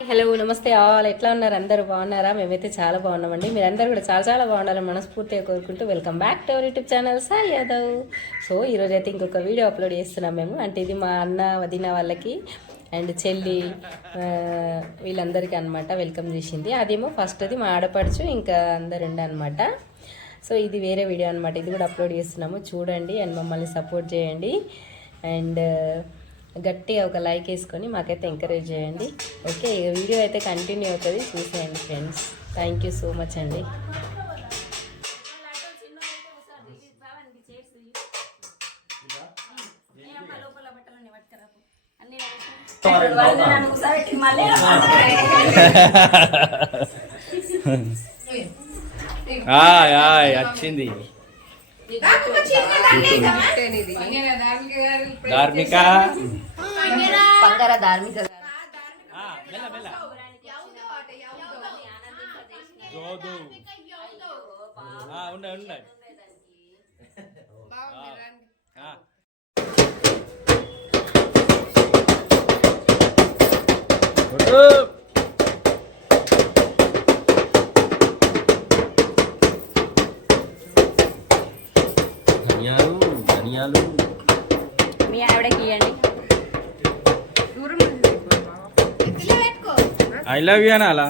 Hello నమస్తే all. ఎట్లా ఉన్నారు? అందరూ బాగున్నారా? మేమైతే చాలా బాగున్నామండి. మీరందరూ కూడా చాలా చాలా బాగుండాలని మనస్ఫూర్తిగా కోరుకుంటూ welcome back to our YouTube channel Sai Yadav. So ఈరోజు అయితే ఇంకొక వీడియో అప్లోడ్ చేస్తున్నాం మేము. అంటే ఇది మా అన్న వదిన వాళ్ళకి అండ్ చెల్లి వీళ్ళందరికీ అనమాట వెల్కమ్ చేసింది. అదేమో ఫస్ట్ అది మా ఆడపడుచు ఇంకా అందరు ఉండే అనమాట సో ఇది వేరే వీడియో అనమాట ఇది కూడా అప్లోడ్ చేస్తున్నాము. చూడండి అండ్ మమ్మల్ని సపోర్ట్ చేయండి. అండ్ గట్టిగా ఒక లైక్ వేసుకొని మాకైతే ఎంకరేజ్ చేయండి. ఓకే ఇక వీడియో అయితే కంటిన్యూ అవుతుంది. చూసేయండి friends thank you so much అండి. ఆయ్ ఆయ్ వచ్చింది. ధార్మిక పంగర ధార్మిక? జోదు ఉండే ఉండే ధనియాలు ధనియాలు. మీ ఆవిడకి ఇవ్వండి ఐ లవ్ యూ అని అలా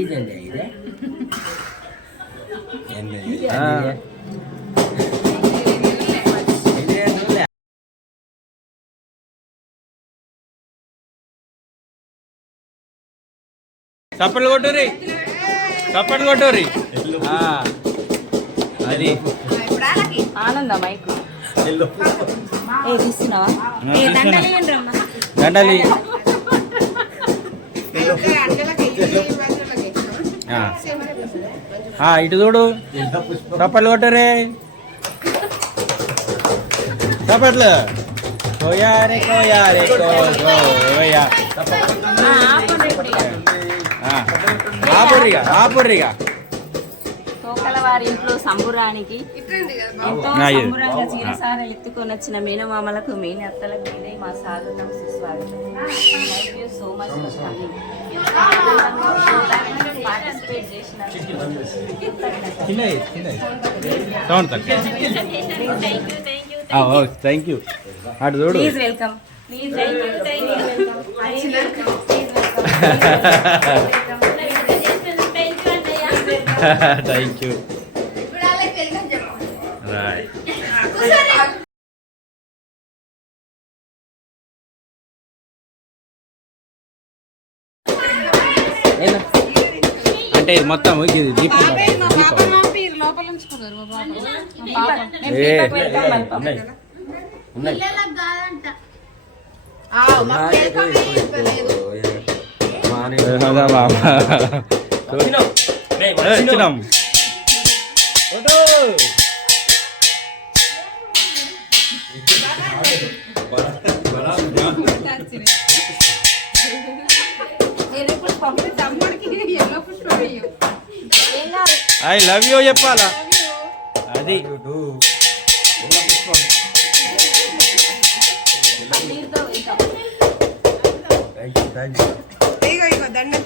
ఇదండి చప్పట్లు కొట్టురి చప్పట్లు కొట్టురి. అది. ఆనంద మైక్. దండలి. ఇటు చూడు. చప్పట్లు కొట్టురే చప్పట్లు. కోయారే కోయారే కోయా ఆపుర్రిగా ఆపుర్రిగా తోకల వారి ఇంట్లో సంబురానికి ఎంతో. సంబురంగా చీరసారలు ఎత్తుకొని వచ్చిన మేనమామలకు మేనత్తలకు మా స్వాగతం సుస్వాగతం. Thank you so much thank you అటు చూడు. Please welcome please welcome please welcome thank you right అంటే ఇది మొత్తం ఇది దీపం దీపం ఏ, ఉన్నాయి. ఉన్నాయి. మాని. అదా బాబా. వచ్చినాం. రేయ్, ఏ, వచ్చినాం. వచ్చినాం ఫోటో. ఐ లవ్ యూ చెప్పాలా అది ఇటు. Thank you, thank you.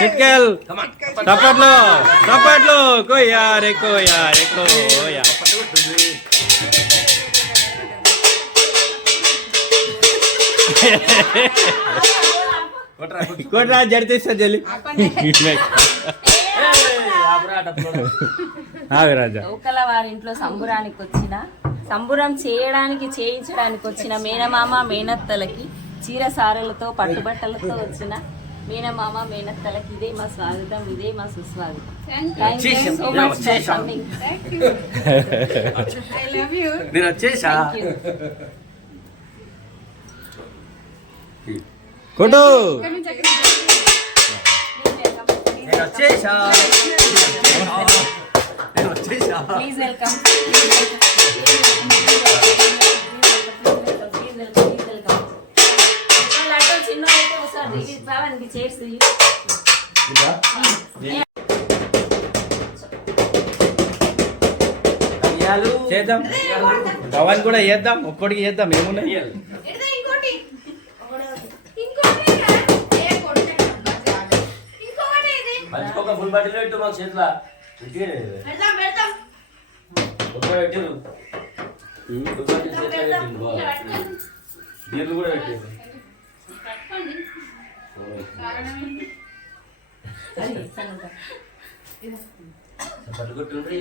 చిట్కెల్ Come on. చప్పట్లు చప్పట్లు కోయారే కోయారే కోయా కొట్రా, కొట్టు. కొట్రా జడితేస్తా జల్లి. ఏయ్, ఆపురా, డబ్బులు. ఆగు రాజా లోకల వారి ఇంట్లో సంబురానికి వచ్చిన సంబురం చేయడానికి చేయించడానికి వచ్చిన మేనమామ మేనత్తలకి చీర సారలతో పట్టుబట్టలతో వచ్చిన మేనమామ మేనత్తలకి ఇదే మా స్వాగతం ఇదే మా సుస్వాగతం. వచ్చేసా? కొట్టు. నేను వచ్చేసా? నేను వచ్చేసా? ప్లీజ్ వెల్కమ్ చేద్దాం. పవన్ కూడా చేద్దాం ఒక్కడికి చేద్దాం ఏమున్నాయి? పంచుకోక ఫుల్ బాటిల్ పెట్టు మా చేతిలో. పెట్టిరు బీర్లు కూడా పట్టుకొట్టుండ్రి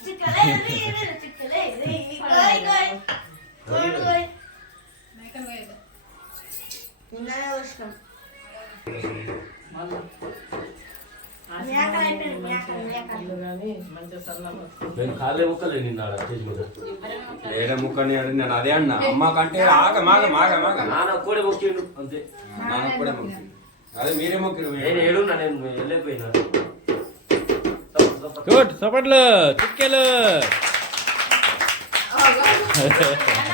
చిక్కలే కాలే ముక్కలే నిన్న ఏడ ముక్కని నేను అదే అన్నా. అమ్మ కంటే ఆగ మాగ మాగ మాగ. నాన్న కూడా మొక్కిండు అంతే. నాకు కూడా మొక్కి అదే మీరే మొక్కిరు నేను ఏడున్నా నేను వెళ్ళిపోయినా గుడ్ సపట్లు చిక్కెలు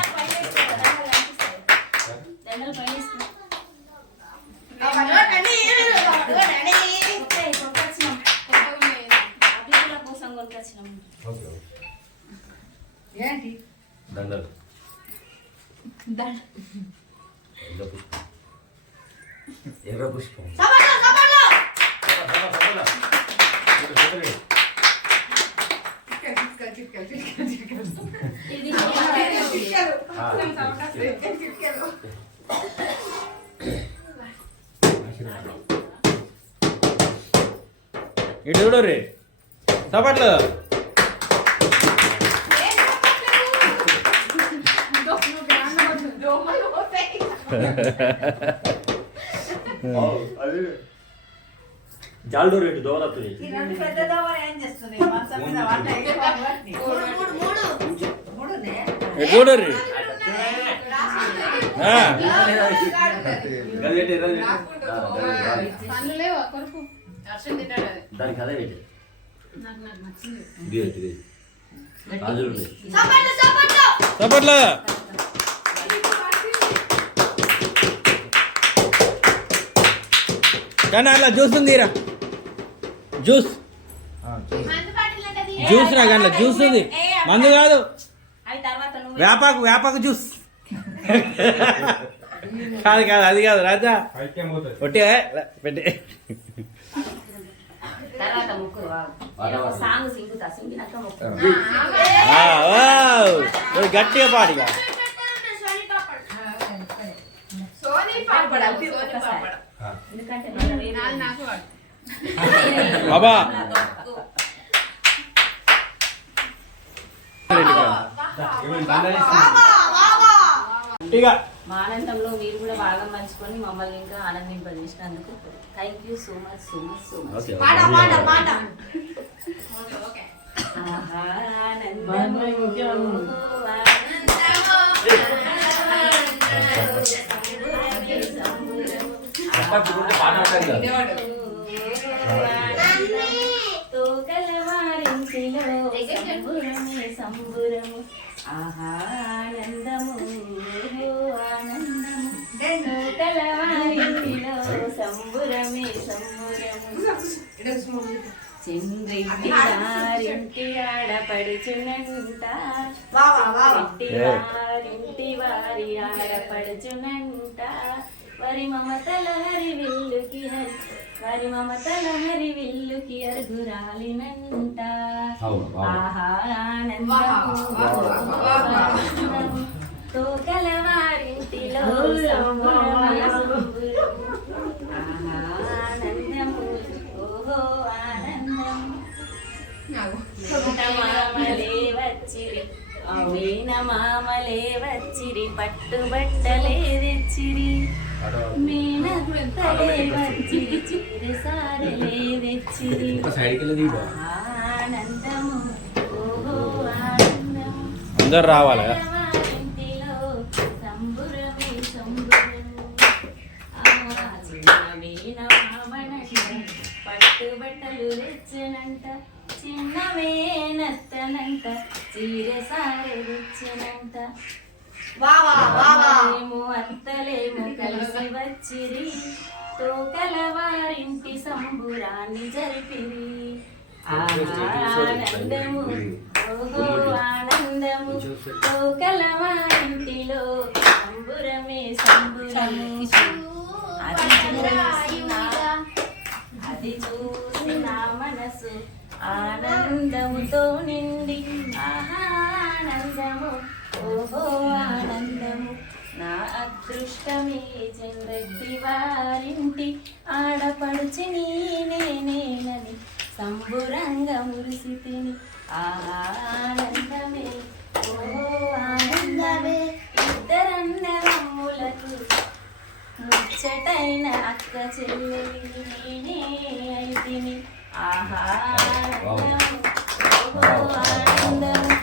అమ్మలో రండి, అమ్మలో రండి. దండలు ఎర్ర పుష్పం ఎర్ర పుష్పం సపట్లో, సపట్లో. ఇటు చూడు రే సపట్లు జాల్డో రేటు దోవలత్తుంది మూడు, మూడు, మూడు. ఇటు చూడు రే ఆ, దానికి అదే పెట్టి. సపట్లో, కానీ అలా జ్యూస్ ఉందిరా జ్యూస్. జ్యూస్. రా కానీ జ్యూస్ ఉంది. మందు కాదు. అవి తర్వాత నువ్వు. వేపాకు వేపాకు జ్యూస్. కాదు కాదు అది కాదు రాజా. ఒట్టి పెట్టి. గట్టిగా పాడిగా సోనీ పాపడ సోనీ పాపడ బాబా. మా ఆనందంలో మీరు కూడా బాగా పంచుకొని మమ్మల్ని ఇంకా ఆనందింపజేసినందుకు thank you so much so much so much. సంబురమే ఆహా ఆనందము. ఆనందము తోకలవారింటిలో సంబురమే సంబురము చంద్రెడ్డి వారింటి ఆడపడుచునంట వారింటి వారి ఆడపడుచునంట వరి మమతల హరి విల్లుకి హరి. వరి మమతల హరి విల్లుకి అరుగురాలినంట అవును, అవును. ఆహా ఆనందము ఆనందము. తోకల వారింటిలో ఆనందము ఓహో ఆనందము మామలే వచ్చిరి. అవున మామలే వచ్చిరి. పట్టుబట్టలే తెచ్చిరి. అందరు రావాలి? పట్టుబట్టలు తెచ్చనంట చిన్న మేనత్తనంట చీర సారె కలిసి వచ్చిరి తోకల వారింటి సంబురాన్ని జరిపిరి. ఆనందము ఓహో ఆనందము. కోకలమా ఇంటిలో సంబురమే సంబురము. అది చూసిన అది చూసిన మనసు ఆనందముతో నిండి. ఆనందము ఓహో ఆనందము. నా అదృష్టమే చంద్రెడ్డి వారింటి ఆడపడుచి నేనేనని సంబురంగా మురిసితిని. ఆనందమే ఓహో ఆనందమే ఇద్దరన్నదమ్ములకు ముచ్చటైన అక్క చెల్లెలి నేనే అయితిని. ఆహా ఆనందము, ఓహో ఆనందము.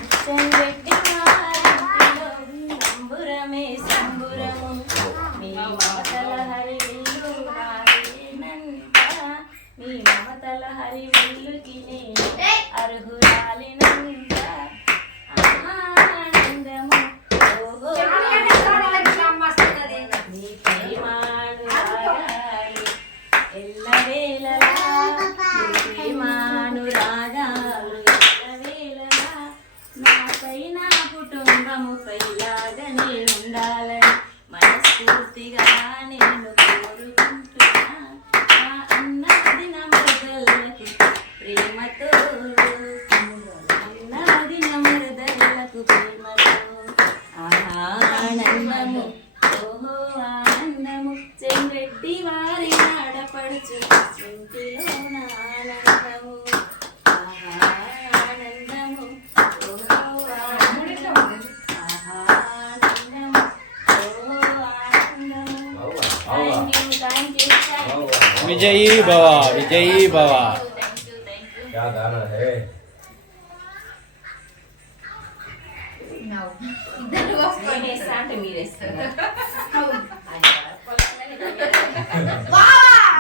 వేస్తున్నారు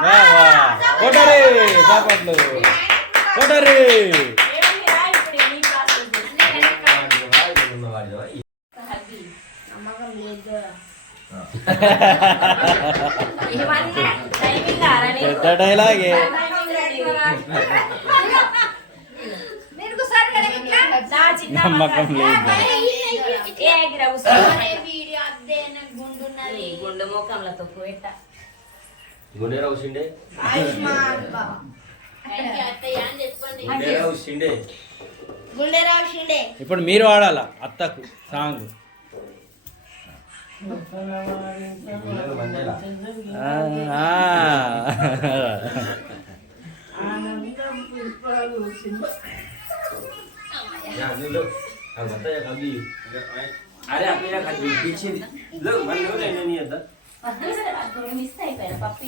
వా వా కొట్టరి చాపట్లు కొట్టరి పెద్ద డైలాగే నమ్మకం లేదు. గుండు ఇప్పుడు మీరు వాడాల? అత్తకు సాంగ్. అరే అక్కడ అది పిచ్చింది లో మన నోరు అయినా నీ అద్దా మిస్ అయిపోయారు పప్పు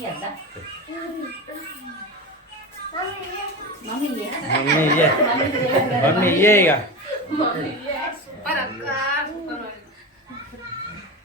మమ్మీ మమ్మీ ఇయ్యే ఇక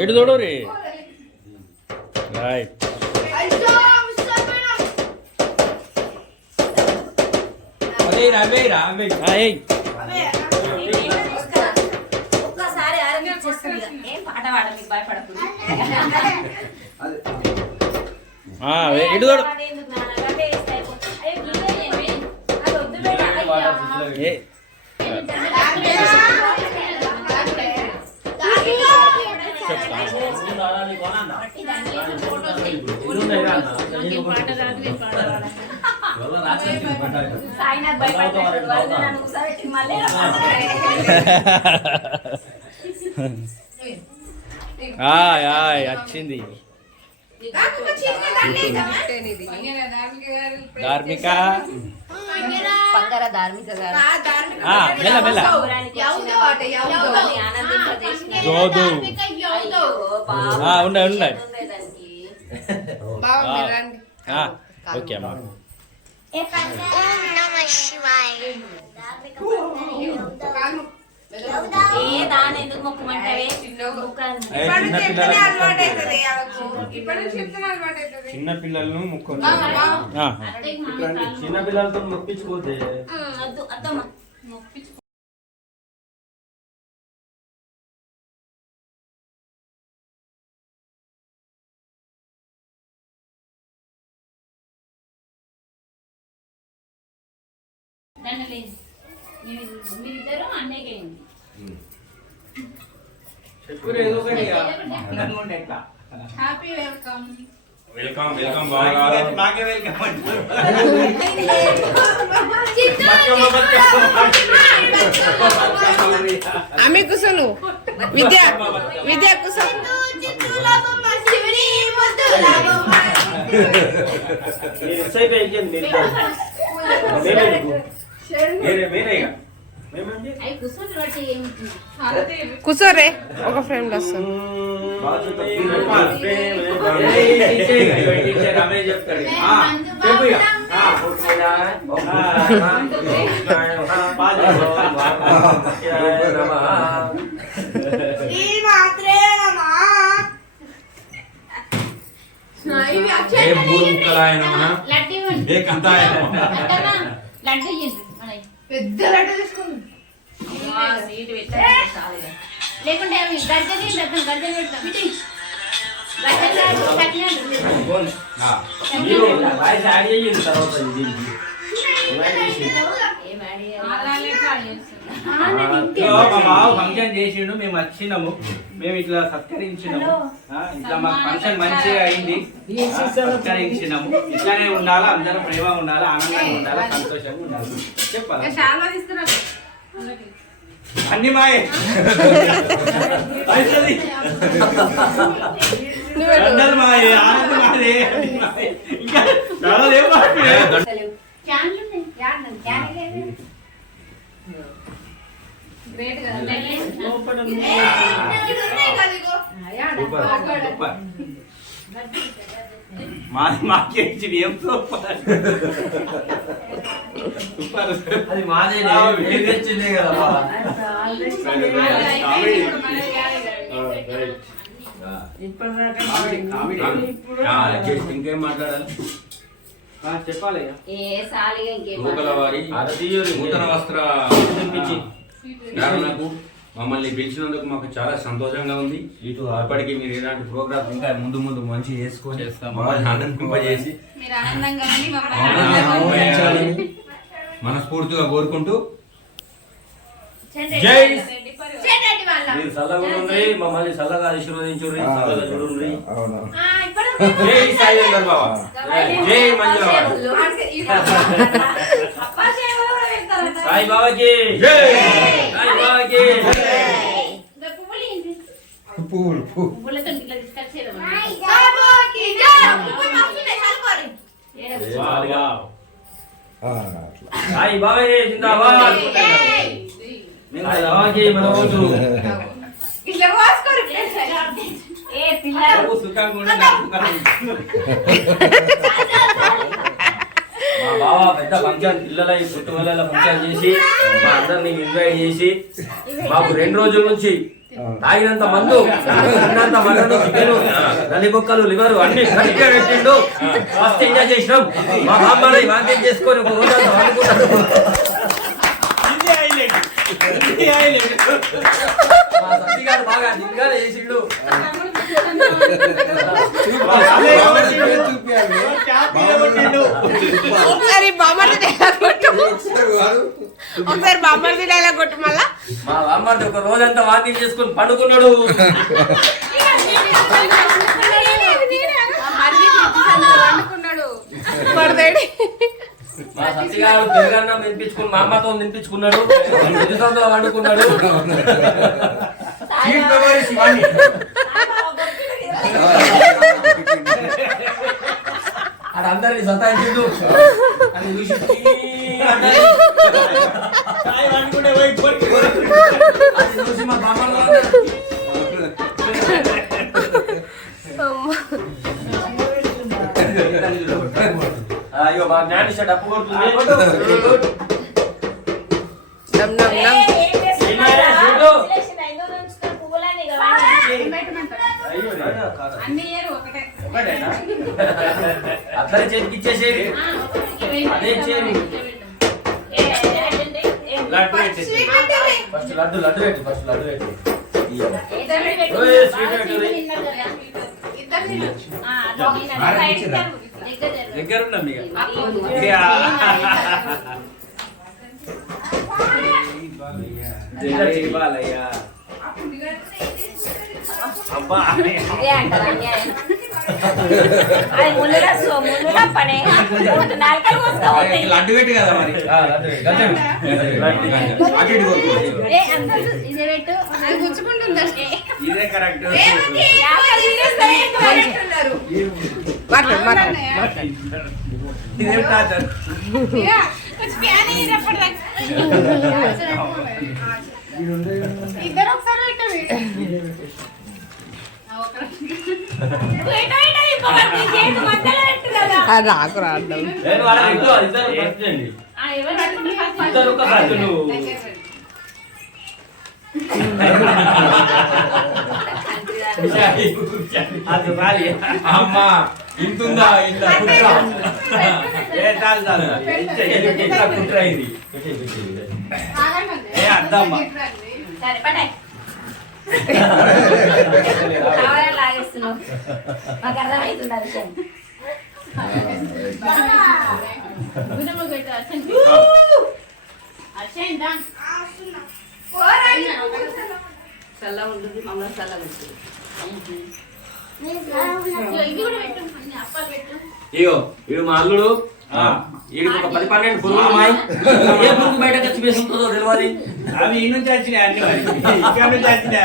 ఎటు చూడు రే? రైట్ ఒక్కసారి ఆరంభించేస్తుంది ఏం పాట పాడ మీకు అయ్యా. ఏ సాయినాథ్ భయపడ్డాడు. వచ్చింది ధార్మిక. పంగర ధార్మిక. గారు ఆ, మెల్ల మెల్ల. ఆనందింపజేసిన జోదు అయ్యో, పాపం. ఆ, ఉన్నాయి ఉన్నాయి. ఉంది దానికి. ఆ, ఓకే అమ్మా. ఏ దాని ఎందుకు మొక్కమంటావే మొక్కాలి. చిన్న పిల్లలు చిన్న పిల్లలను కాళ్ళు. చిన్న పిల్లలతో మొప్పించుకోతే ఉమ్, వద్దు అత్తమ్మ మొక్కించు. దాన్ని లేదు. మీరు- మీరిద్దరూ అన్నయ్యకేయండి హ్యాపీ వెల్కమ్ వెల్కమ్ వెల్కమ్ బాగా ఆమె కుసను. విద్య విద్య కుస. ఎంతసేపు అయిపోయింది మీరు మేమే మీకు. వేరే వేరే ఇక. మేమేంటి? అవి కూర్చొని బట్టి ఏమి కూర్చోరే ఒక ఫ్రెండ్ వస్తాను బాగా చెప్తారు. ఏయ్, టీచర్ ఇక, ఇక టీచర్ రమేష్ చెప్తాడు ఇక. ఆ, చెప్పు ఇక. ఆ, ఏ మూడు ముక్కలాయ నమః. లడ్డు ఇవ్వండి ఏ కంతాయ నమః. అత్తమ్మ, లడ్డు ఇవ్వండి మనకి. పెద్ద లడ్డు తీసుకుంది. లేకుంటే గడ్డని పెడతాం. గడ్డని పెడతాం ఇటు. గడ్డని ఫంక్షన్ చేసిండు మేము వచ్చినాము. మేము ఇట్లా సత్కరించినాము. ఆ, ఇట్లా మా ఫంక్షన్ మంచిగా అయింది. సత్కరించినాము. ఇట్లానే ఉండాలి అందరం ప్రేమ ఉండాలి ఆనందంగా ఉండాలి సంతోషంగా ఉండాలి. చెప్పాలి? అన్ని మాయే. దండలు మాయే ఆనందం. ఇంకా చాలా లేవు మాకు. క్యాన్లు ఉన్నాయి. క్యాన్ లేదు. లోపల సూపర్, సూపర్. మాది మాకే ఇచ్చింది ఏం సూపర్? సూపర్. అది మాదే తెచ్చిందే కదా ఇంకేం మాట్లాడాలి? చెప్పాలి. నూతన వస్త్ర. ధారణకు మమ్మల్ని పిలిచినందుకు మాకు చాలా సంతోషంగా ఉంది ఇటు అప్పటికి మీరు ఇలాంటి ప్రోగ్రామ్ ఇంకా ముందు ముందు మంచి చేసుకొని చేస్తాం. మమ్మల్ని ఆనందింపజేసి మనస్ఫూర్తిగా కోరుకుంటూ జై. మీరు చల్లగా ఉండ్రి మమ్మల్ని చల్లగా ఆశీర్వదించుర్రి చల్లగా ఇప్పుడు జై సాయిలేందర్ బాబా జై మంజుల. సాయి బాబాకి సాయి బాబాకి పువ్వులు? పువ్వులు. సాయి బాబాకి జిందాబాద్ ఏయ్. సాయి బాబాకి మన ఓటు ఇట్లా మా బావ పెద్ద ఫంక్షన్ పిల్లల ఈ చుట్టుపక్కల ఫంక్షన్ చేసి మా అందరిని ఇన్వైట్ చేసి మాకు రెండు రోజుల నుంచి తాగినంత మందు తిన్నంత మటన్ చికెన్ నల్లిబొక్కలు లివర్ అన్ని కరెక్ట్గా పెట్టిండు. ఫస్ట్ ఎంజాయ్ చేసినాం. మా బామ్మని వాంటేజ్ చేసుకొని ఒక రోజు అంతా. మా సత్తి గారు బాగా దిగ్గానే చేసిండు. ఒకసారి బామ్మర్ది డైలాగ్ కొట్టు. ఒకసారి బామ్మర్ది డైలాగ్ కొట్టు మళ్ళా. మా బామ్మని ఒక రోజంతా వాకింగ్ చేసుకొని పండుకున్నాడు. పడతాడు మా సత్తి గారు పెరుగన్నం తినిపించుకుని మా అమ్మతో తినిపించుకున్నాడు. పెద్దతో వండుకున్నాడు అందరినీ సతాయించు అని చూసి అనుకుంటే చూసి మా బామ్మలో అయ్యో మా కొడుతుంది. అట్లనే చేతికి ఇచ్చేసేది అదే చేయండి లడ్డు పెట్టేసి ఫస్ట్ లడ్డు లడ్డు పెట్టి ఫస్ట్ లడ్డు పెట్టి. దగ్గర ఉన్నాం ఇక అబ్బా అది సో పనే మూడు నాలుకలు లడ్డు పెట్టి కదా మరి. ఇదే ఇదేం ఇద్దరు ఒకసారి. ఇద్దరు అది రాలి. అమ్మా ఇంతుందా ఇంత కుట్ర? ఏ చాలు చాలు. ఇట్లా కుట్ర. ఏ అద్దమ్మా లాగేస్తున్నావు మాకు అర్థమవుతుంది ఆ విషయం చల్ల ఉంటుంది మమ్మల్ని చల్ల ఉంటుంది ఇగో వీడు మా అల్లుడు. ఆ, వీడికి ఒక పది పన్నెండు పురుగులు మాయి ఏ పురుగు బయట ఖర్చు వేసుకుంటుందో తెలియదు అవి ఈ నుంచి వచ్చినాయి అన్ని మరి. ఇక్కడ నుంచి వచ్చినాయి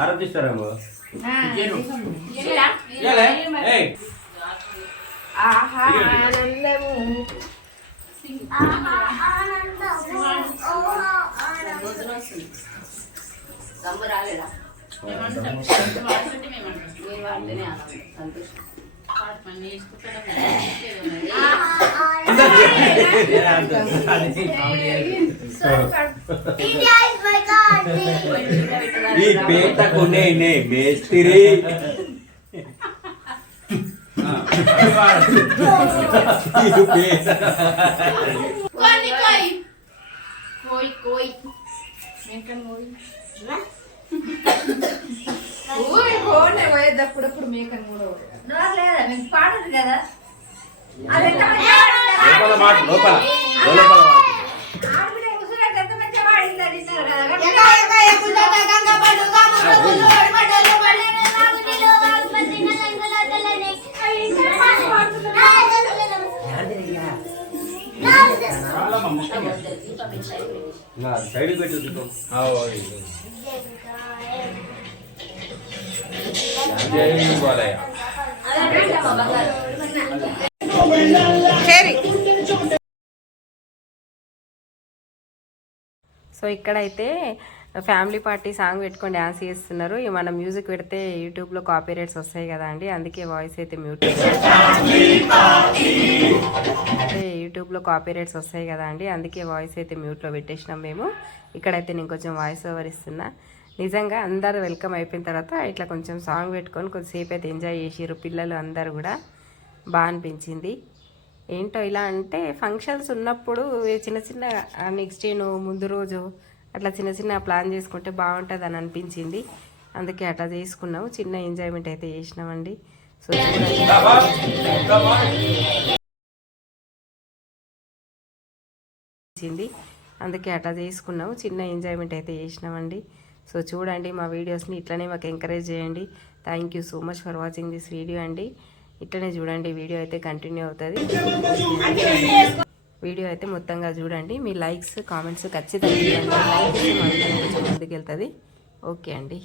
ఆరాధిస్తారేమో? ఏయ్ దమ్ము రాలేదా? మీరు వాడితేనే సంతోషం. ఈ పేటకు నేనే మేస్త్రి. ఇది పేట కోయి కోయి కోయ్ పోయేటప్పుడప్పుడు మేకను కూడా లోపల మాట లోపల లోపల సైడ్ పెట్టి చూద్దాం. జై బాలయ్య సో ఇక్కడైతే ఫ్యామిలీ పార్టీ సాంగ్ పెట్టుకొని డ్యాన్స్ చేస్తున్నారు. మన మ్యూజిక్ పెడితే యూట్యూబ్లో కాపీ రైట్స్ వస్తాయి కదా అండి. అందుకే వాయిస్ అయితే మ్యూట్ అంటే యూట్యూబ్లో కాపీ రైట్స్ వస్తాయి కదా అండి. అందుకే వాయిస్ అయితే మ్యూట్లో పెట్టేసినాం మేము. ఇక్కడైతే నేను కొంచెం వాయిస్ ఓవర్ ఇస్తున్నా. నిజంగా అందరూ వెల్కమ్ అయిపోయిన తర్వాత ఇట్లా కొంచెం సాంగ్ పెట్టుకొని కొద్దిసేపు అయితే ఎంజాయ్ చేసిర్రు పిల్లలు అందరు కూడా. బాగా అనిపించింది. ఏంటో ఇలా అంటే ఫంక్షన్స్ ఉన్నప్పుడు చిన్న చిన్న నెక్స్ట్ డే ముందు రోజు అట్లా చిన్న చిన్న ప్లాన్ చేసుకుంటే బాగుంటుంది అని అనిపించింది. అందుకే అట్లా చేసుకున్నాము. చిన్న ఎంజాయ్మెంట్ అయితే చేసినామండి. సో వచ్చింది అందుకే అట్లా చేసుకున్నాము. చిన్న ఎంజాయ్మెంట్ అయితే చేసినామండి. సో చూడండి మా వీడియోస్ని ఇట్లనే మాకు ఎంకరేజ్ చేయండి. Thank you so much for watching this video అండి. ఇట్లనే చూడండి వీడియో అయితే కంటిన్యూ అవుతుంది. వీడియో అయితే మొత్తంగా చూడండి. మీ లైక్స్ కామెంట్స్ ఖచ్చితంగా ఇవ్వండి. లైక్ ముందుకెళ్తుంది. ఓకే అండి.